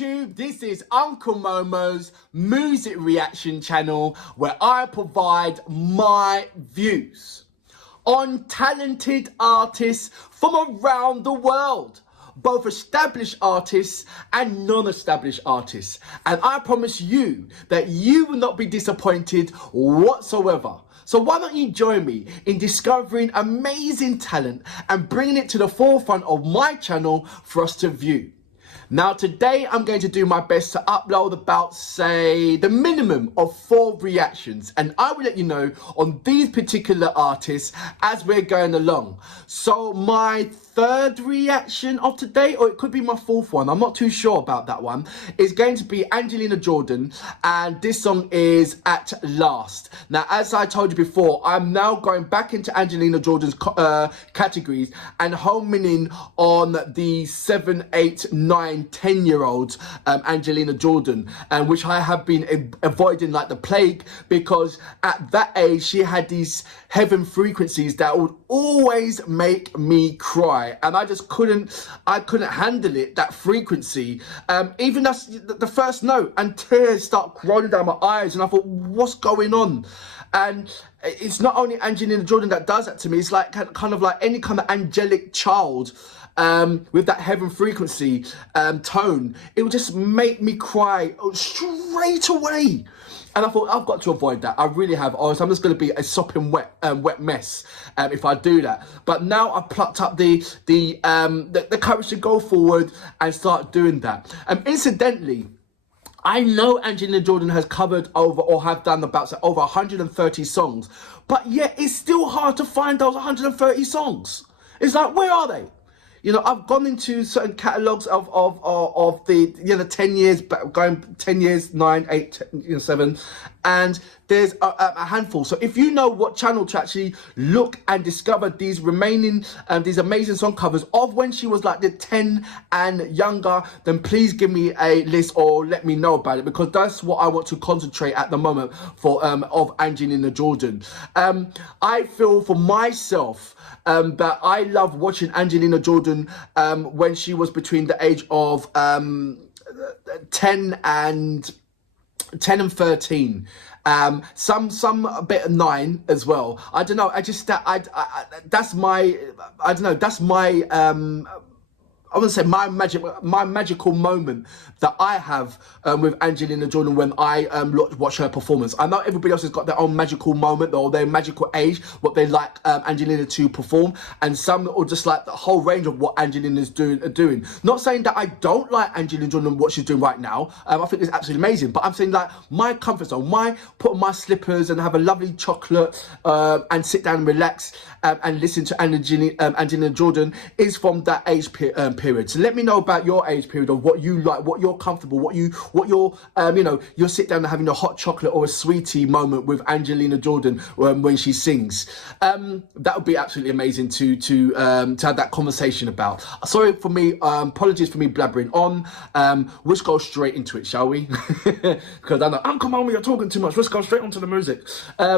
YouTube, this is Uncle Momo's music reaction channel where I provide my views on talented artists from around the world, both established artists and non-established artists. And I promise you that you will not be disappointed whatsoever. So why don't you join me in discovering amazing talent and bringing it to the forefront of my channel for us to view. Now today I'm going to do my best to upload about, say, the minimum of 4 reactions, and I will let you know on these particular artists as we're going along. So my 3rd reaction of today, or it could be my 4th one, I'm not too sure about that one, is going to be Angelina Jordan, and this song is At Last. Now, as I told you before, I'm now going back into Angelina Jordan's categories and homing in on the 7, 8, 9, 10-year-olds Angelina Jordan, and which I have been avoiding like the plague, because at that age she had these heaven frequencies that would always make me cry, and I just couldn't handle it, that frequency. Even that's the first note, and tears start rolling down my eyes, and I thought, what's going on? And it's not only Angelina Jordan that does that to me, it's like kind of like any kind of angelic child with that heaven frequency tone. It would just make me cry straight away. And I thought, I've got to avoid that. I really have, or else I'm just going to be a sopping wet mess if I do that. But now I've plucked up the courage to go forward and start doing that. Incidentally, I know Angelina Jordan has covered over, or have done about, say, over 130 songs, but yet it's still hard to find those 130 songs. It's like, where are they? You know, I've gone into certain catalogues of the, you know, 10 years, going 10 years, 9, 8, 7, and there's a handful. So if you know what channel to actually look and discover these remaining, these amazing song covers of when she was like the 10 and younger, then please give me a list or let me know about it, because that's what I want to concentrate at the moment for of Angelina Jordan. I feel for myself that I love watching Angelina Jordan when she was between the age of 10 and 13. Some a bit of 9 as well. I don't know. I just that's my, I don't know. That's my I wouldn't say my magical moment that I have with Angelina Jordan when I watch her performance. I know everybody else has got their own magical moment or their magical age, what they like Angelina to perform, and some or just like the whole range of what Angelina's doing. Not saying that I don't like Angelina Jordan what she's doing right now. I think it's absolutely amazing, but I'm saying like my comfort zone, my put on my slippers and have a lovely chocolate and sit down and relax and listen to Angelina Jordan is from that age period. So let me know about your age period of what you like, what you're comfortable, what you're you know, you'll sit down and having a hot chocolate or a sweetie moment with Angelina Jordan when she sings. That would be absolutely amazing to have that conversation about. Sorry for me, apologies for me blabbering on. Let's go straight into it, shall we? Because I know, come on, you're talking too much. Let's go straight onto the music.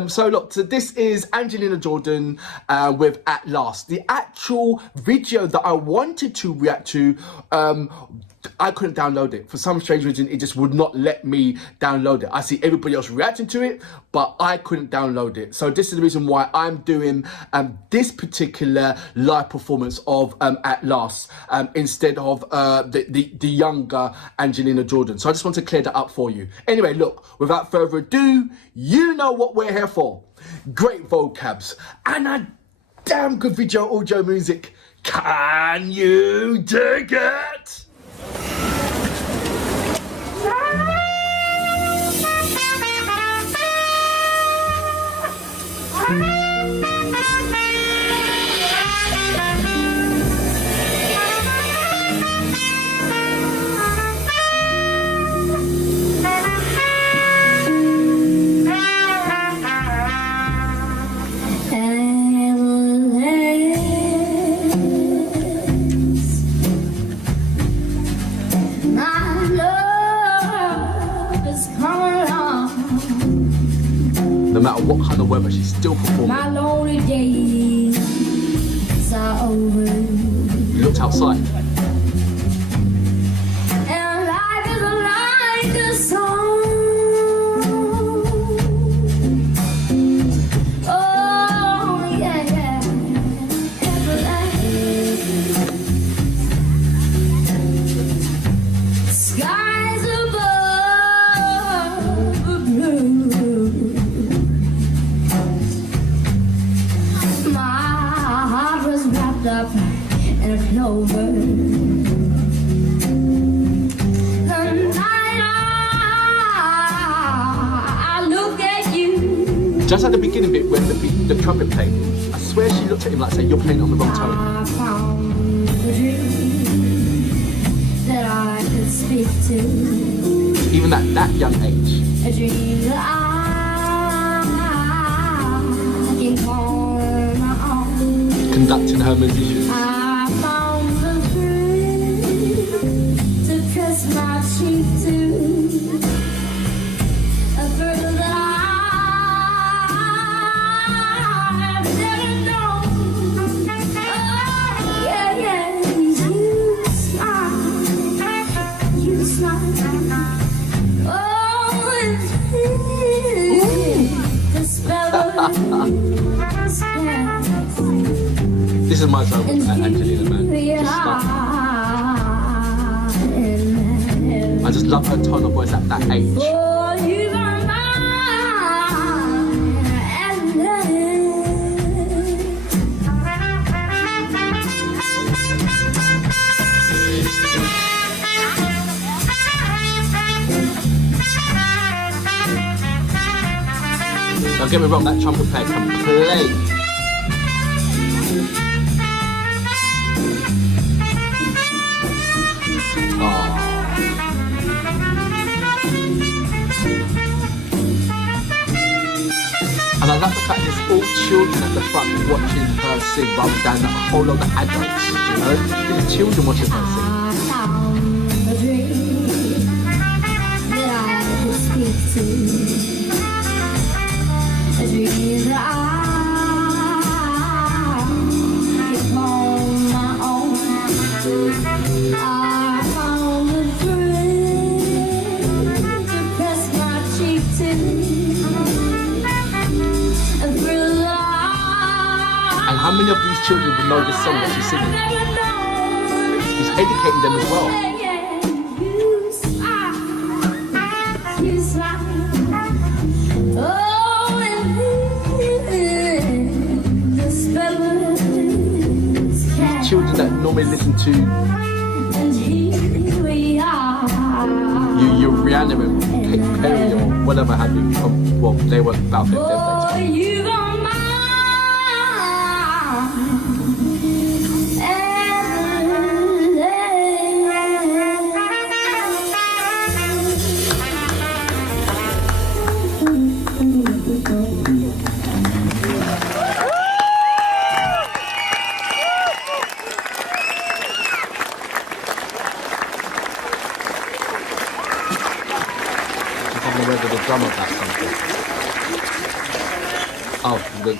So look, so this is Angelina Jordan with At Last. The actual video that I wanted to react to, I couldn't download it. For some strange reason, it just would not let me download it. I see everybody else reacting to it, but I couldn't download it. So this is the reason why I'm doing this particular live performance of At Last instead of the younger Angelina Jordan. So I just want to clear that up for you. Anyway, look, without further ado, you know what we're here for. Great vocabs and a damn good audio music. Can you dig it? No matter what kind of weather, she's still performing. My lonely days are over. You looked outside. And life is Just at the beginning bit when the trumpet played, I swear she looked at him like saying, "You're playing it on the wrong tone." I found a dream that I could speak to. Even at that young age. A dream that I can call my own. Conducting her musicians. I found the thrill to press my cheek to. A thrill that I've never known. Oh, yeah, yeah. You smile. Oh, it's the spell of This is my song, Angelina, man. I just love her tone of voice at that age. Oh, you are mine, and Don't get me wrong, that trumpet player can play. And I love the fact there's all children at the front watching her sing rather than a whole lot of adults, you know? There's children watching her sing. I found a dream that I could speak to. A dream that I could call my own. I found the thrill to press my cheek to. A thrill that And how many of these children would know this song that she's singing? She's educating them as well. You smile. Oh, and the spellers These children that normally listen to and here we are. you Rihanna and Katy Perry or whatever have you. Well, they were about their Oh, days. you are mine.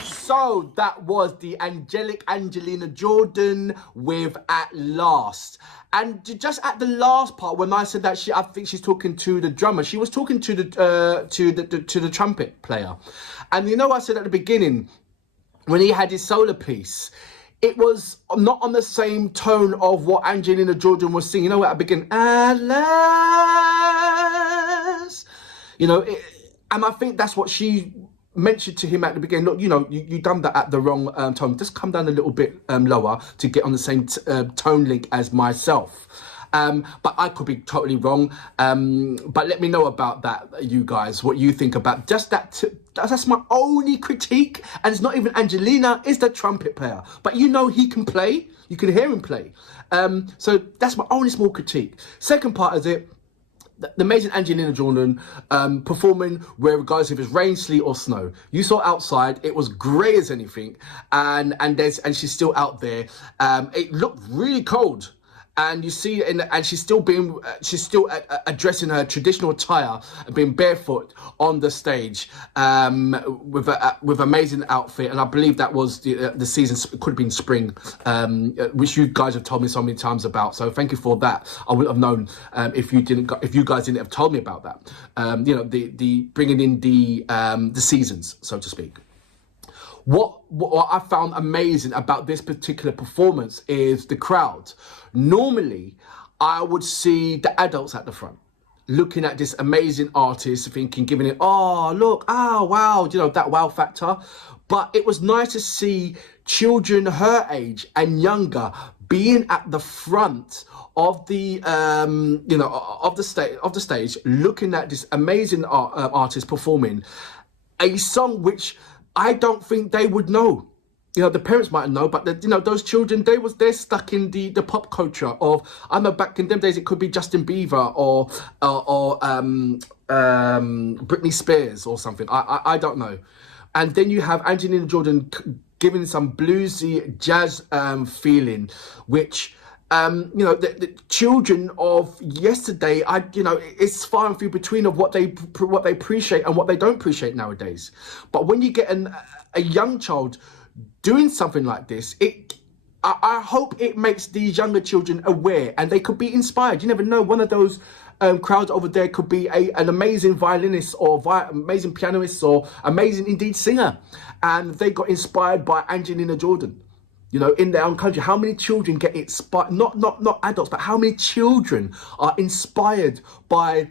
So that was the angelic Angelina Jordan with At Last. And just at the last part, when I said that I think she's talking to the drummer, she was talking to the trumpet player. And you know, I said at the beginning, when he had his solo piece, it was not on the same tone of what Angelina Jordan was singing. You know, at the beginning, At Last, you know, and I think that's what she mentioned to him at the beginning. Look, you know, you done that at the wrong tone. Just come down a little bit lower to get on the same tone link as myself. But I could be totally wrong. But let me know about that, you guys, what you think about just that. That's my only critique. And it's not even Angelina, it's the trumpet player. But you know he can play. You can hear him play. So that's my only small critique. Second part is it. The amazing Angelina Jordan performing regardless if it's rain, sleet or snow. You saw outside, it was grey as anything, and she's still out there. It looked really cold, and you see, and she's still addressing her traditional attire, being barefoot on the stage with amazing outfit. And I believe that was the season, it could have been spring, which you guys have told me so many times about. So thank you for that. I wouldn't have known if you guys didn't have told me about that. You know, the bringing in the seasons, so to speak. What I found amazing about this particular performance is the crowd. Normally, I would see the adults at the front, looking at this amazing artist, thinking, giving it, oh, look, oh, wow, you know, that wow factor. But it was nice to see children her age and younger being at the front of the of the stage, looking at this amazing artist performing. a song which I don't think they would know. You know, the parents might know, but you know, those children, they're stuck in the pop culture of, I know back in them days it could be Justin Bieber or Britney Spears or something. I don't know. And then you have Angelina Jordan giving some bluesy jazz feeling, which you know, the children of yesterday, you know, it's far and few between of what they appreciate and what they don't appreciate nowadays. But when you get a young child doing something like this, I hope it makes these younger children aware, and they could be inspired. You never know, one of those crowds over there could be an amazing violinist or amazing pianist or amazing indeed singer, and they got inspired by Angelina Jordan. You know, in their own country, how many children get inspired? Not adults, but how many children are inspired by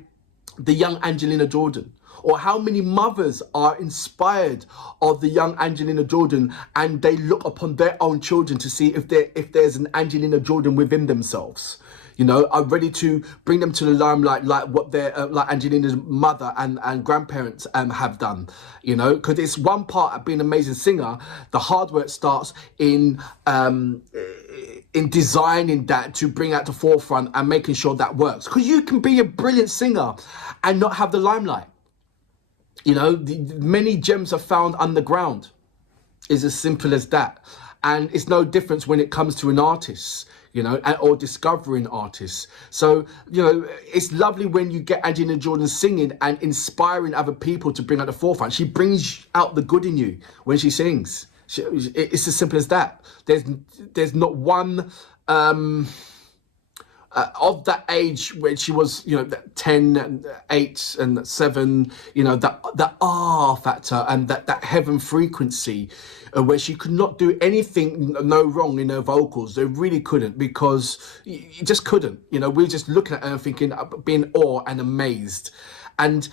the young Angelina Jordan? Or how many mothers are inspired of the young Angelina Jordan, and they look upon their own children to see if there's an Angelina Jordan within themselves? You know, are ready to bring them to the limelight, like what their like Angelina's mother and grandparents have done. You know, because it's one part of being an amazing singer. The hard work starts in designing that to bring out the forefront and making sure that works. Because you can be a brilliant singer and not have the limelight. You know, many gems are found underground. It's as simple as that. And it's no difference when it comes to an artist, you know, or discovering artists. So, you know, it's lovely when you get Angelina Jordan singing and inspiring other people to bring out the forefront. She brings out the good in you when she sings. It's as simple as that. There's not one of that age when she was, you know, 10 and 8 and 7, you know, that R factor and that heaven frequency, where she could not do anything no wrong in her vocals. They really couldn't, because you just couldn't. You know, we were just looking at her and thinking, being awe and amazed. And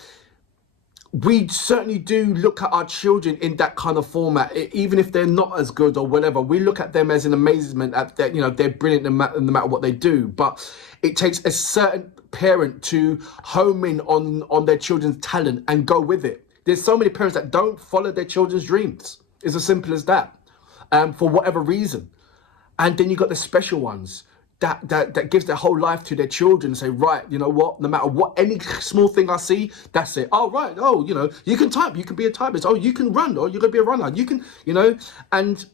we certainly do look at our children in that kind of format, even if they're not as good or whatever. We look at them as an amazement at that, you know, they're brilliant no matter what they do. But it takes a certain parent to home in on their children's talent and go with it. There's so many parents that don't follow their children's dreams. It's as simple as that, for whatever reason. And then you got the special ones that gives their whole life to their children and say, right, you know what, no matter what, any small thing I see, that's it. Oh, right. Oh, you know, you can type, you can be a typist. Oh, you can run, or you're going to be a runner. You can, you know, and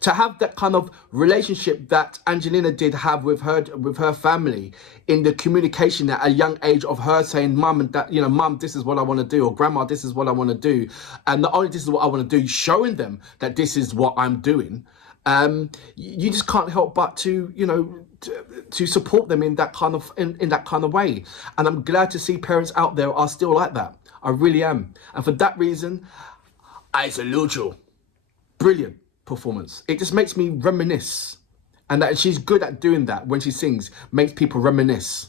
to have that kind of relationship that Angelina did have with her family, in the communication at a young age of her saying, mum and dad, you know, mum, this is what I want to do, or grandma, this is what I want to do. And not only this is what I want to do, showing them that this is what I'm doing. You just can't help but to, you know, to support them in that kind of in that kind of way. And I'm glad to see parents out there are still like that. I really am. And for that reason, I salute you. Brilliant performance. It just makes me reminisce, and that she's good at doing that when she sings, makes people reminisce.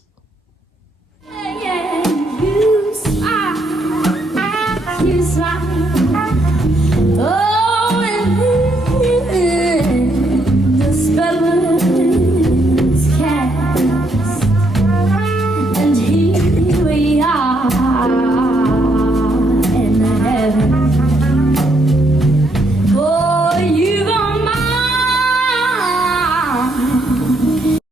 You smile,